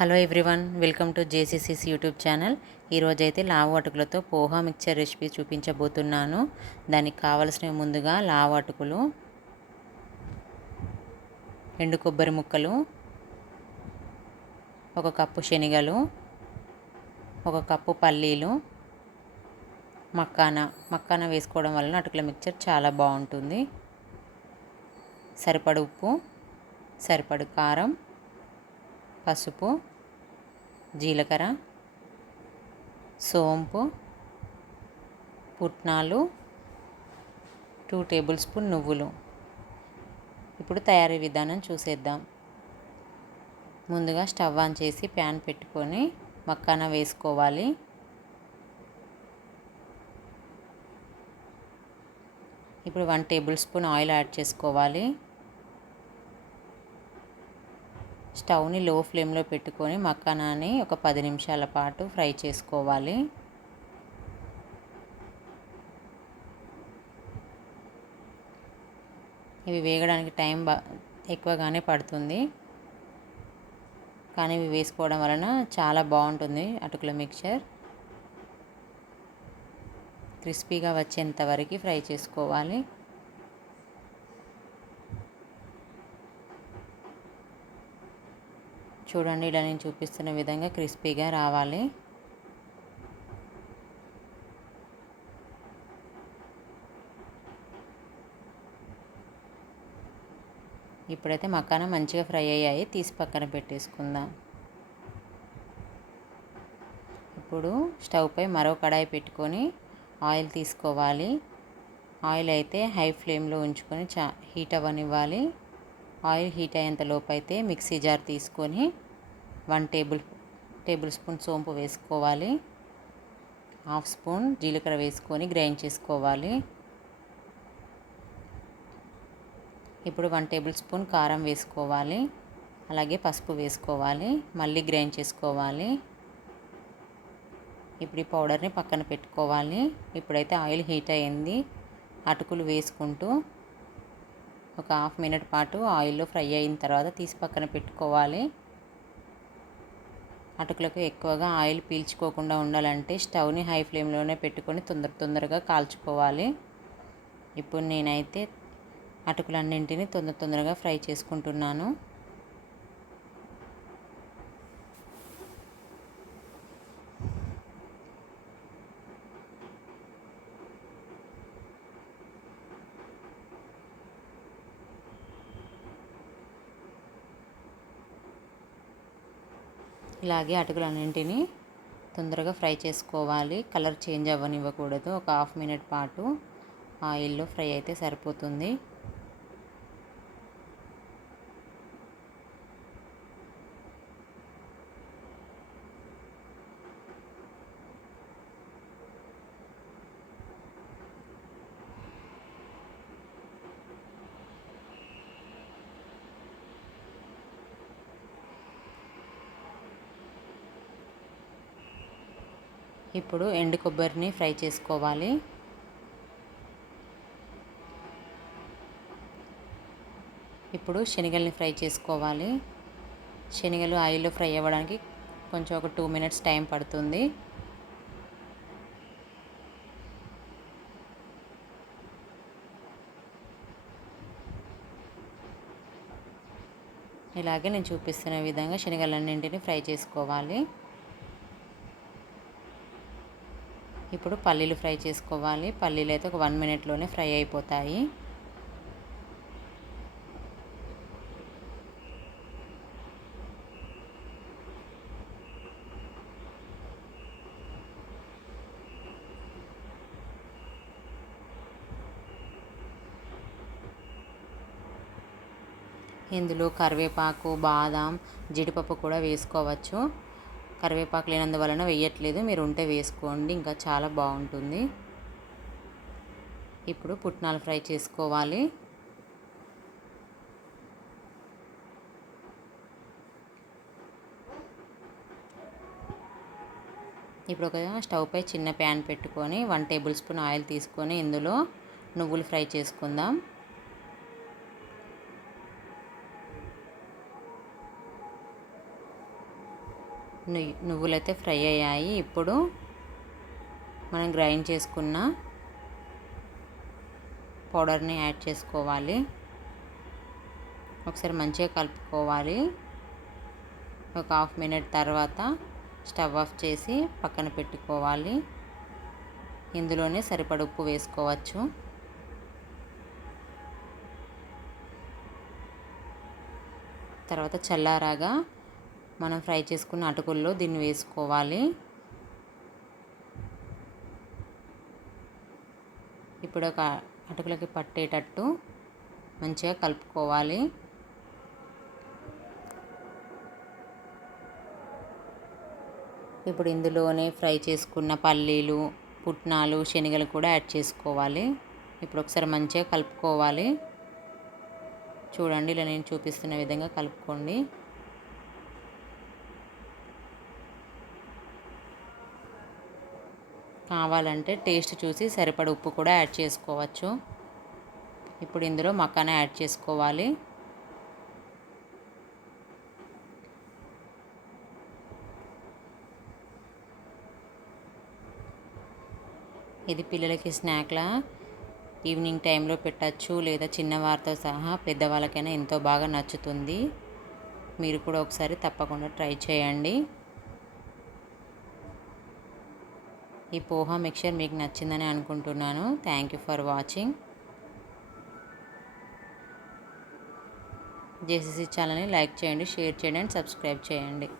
Hello everyone, welcome to జేసీసీస్ YouTube channel. ఈరోజైతే లావు అటుకులతో పోహా మిక్చర్ రెసిపీ చూపించబోతున్నాను. దానికి కావలసినవి ముందుగా లావు అటుకులు, ఎండు కొబ్బరి ముక్కలు, ఒక కప్పు శనగలు, ఒక కప్పు పల్లీలు, మక్కాన వేసుకోవడం వలన అటుకుల మిక్చర్ చాలా బాగుంటుంది. సరిపడు ఉప్పు, సరిపడు కారం, పసుపు, జీలకర్ర, సోంపు, పుట్నాలు, 2 టేబుల్ స్పూన్ నువ్వులు. ఇప్పుడు తయారీ విధానం చూసేద్దాం. ముందుగా స్టవ్ ఆన్ చేసి ప్యాన్ పెట్టుకొని మక్కాన వేసుకోవాలి. ఇప్పుడు 1 టేబుల్ స్పూన్ ఆయిల్ యాడ్ చేసుకోవాలి. స్టవ్ని లో ఫ్లేమ్లో పెట్టుకొని మక్కానాని ఒక 10 నిమిషాల పాటు ఫ్రై చేసుకోవాలి. ఇవి వేగడానికి టైం ఎక్కువగానే పడుతుంది, కానీ ఇవి వేసుకోవడం వలన చాలా బాగుంటుంది అటుకుల మిక్చర్. క్రిస్పీగా వచ్చేంత వరకు ఫ్రై చేసుకోవాలి. చూడండి, ఇలా నేను చూపిస్తున్న విధంగా క్రిస్పీగా రావాలి. ఇప్పుడైతే మక్కాన మంచిగా ఫ్రై అయ్యాయి, తీసి పక్కన పెట్టేసుకుందాం. ఇప్పుడు స్టవ్ పై మరో కడాయి పెట్టుకొని ఆయిల్ తీసుకోవాలి. ఆయిల్ అయితే హై ఫ్లేమ్లో ఉంచుకొని హీట్ అవ్వనివ్వాలి. ఆయిల్ హీట్ అయ్యేంత లోపు అయితే మిక్సీ జార్ తీసుకొని 1 టేబుల్ స్పూన్ సోంపు వేసుకోవాలి. 1/2 స్పూన్ జీలకర్ర వేసుకొని గ్రైండ్ చేసుకోవాలి. ఇప్పుడు 1 టేబుల్ స్పూన్ కారం వేసుకోవాలి. అలాగే పసుపు వేసుకోవాలి. మళ్ళీ గ్రైండ్ చేసుకోవాలి. ఇప్పుడు ఈ పౌడర్ని పక్కన పెట్టుకోవాలి. ఇప్పుడైతే ఆయిల్ హీట్ అయ్యింది. అటుకులు వేసుకుంటూ ఒక 1/2 మినిట్ పాటు ఆయిల్లో ఫ్రై అయిన తర్వాత తీసి పక్కన పెట్టుకోవాలి. అటుకులకు ఎక్కువగా ఆయిల్ పీల్చుకోకుండా ఉండాలంటే స్టవ్ని హై ఫ్లేమ్లోనే పెట్టుకొని తొందరగా కాల్చుకోవాలి. ఇప్పుడు నేనైతే అటుకులన్నింటినీ తొందరగా ఫ్రై చేసుకుంటున్నాను. ఇలాగే అటుకులన్నింటినీ తొందరగా ఫ్రై చేసుకోవాలి. కలర్ చేంజ్ అవ్వనివ్వకూడదు. ఒక 1/2 మినిట్ పాటు ఆయిల్లో ఫ్రై అయితే సరిపోతుంది. ఇప్పుడు ఎండు కొబ్బరిని ఫ్రై చేసుకోవాలి. ఇప్పుడు శనగల్ని ఫ్రై చేసుకోవాలి. శనగలు ఆయిల్లో ఫ్రై అవ్వడానికి కొంచెం ఒక 2 మినిట్స్ టైం పడుతుంది. ఇలాగే నేను చూపిస్తున్న విధంగా శనగలన్నింటినీ ఫ్రై చేసుకోవాలి. ఇప్పుడు పల్లీలు ఫ్రై చేసుకోవాలి. పల్లీలు అయితే ఒక 1 మినిట్లోనే ఫ్రై అయిపోతాయి. ఇందులో కరివేపాకు, బాదం, జీడిపప్పు కూడా వేసుకోవచ్చు. కరివేపాకు లేనందువలన వేయట్లేదు, మీరు ఉంటే వేసుకోండి, ఇంకా చాలా బాగుంటుంది. ఇప్పుడు పుట్నాలు ఫ్రై చేసుకోవాలి. ఇప్పుడు ఒక స్టవ్ పై చిన్న ప్యాన్ పెట్టుకొని 1 టేబుల్ స్పూన్ ఆయిల్ తీసుకొని ఇందులో నువ్వులు ఫ్రై చేసుకుందాం. నువ్వులైతే ఫ్రై అయ్యాయి. ఇప్పుడు మనం గ్రైండ్ చేసుకున్న పౌడర్ని యాడ్ చేసుకోవాలి. ఒకసారి మంచిగా కలుపుకోవాలి. ఒక హాఫ్ మినిట్ తర్వాత స్టవ్ ఆఫ్ చేసి పక్కన పెట్టుకోవాలి. ఇందులోనే సరిపడ ఉప్పు వేసుకోవచ్చు. తర్వాత చల్లారాగా మనం ఫ్రై చేసుకున్న అటుకుల్లో దీన్ని వేసుకోవాలి. ఇప్పుడు ఒక అటుకులకి పట్టేటట్టు మంచిగా కలుపుకోవాలి. ఇప్పుడు ఇందులోనే ఫ్రై చేసుకున్న పల్లీలు, పుట్నాలు, శనగలు కూడా యాడ్ చేసుకోవాలి. ఇప్పుడు ఒకసారి మంచిగా కలుపుకోవాలి. చూడండి, ఇలా నేను చూపిస్తున్న విధంగా కలుపుకోండి. కావాలంటే టేస్ట్ చూసి సరిపడ ఉప్పు కూడా యాడ్ చేసుకోవచ్చు. ఇప్పుడు ఇందులో మకానా యాడ్ చేసుకోవాలి. ఇది పిల్లలకి స్నాక్లా ఈవినింగ్ టైంలో పెట్టచ్చు, లేదా చిన్నవారితో సహా పెద్దవాళ్ళకైనా ఎంతో బాగా నచ్చుతుంది. మీరు కూడా ఒకసారి తప్పకుండా ట్రై చేయండి. ఈ పోహా మిక్చర్ మీకు నచ్చిందని అనుకుంటున్నాను. Thank you for watching. JCC ఛానల్ని లైక్ చేయండి, షేర్ చేయండి అండ్ సబ్స్క్రైబ్ చేయండి.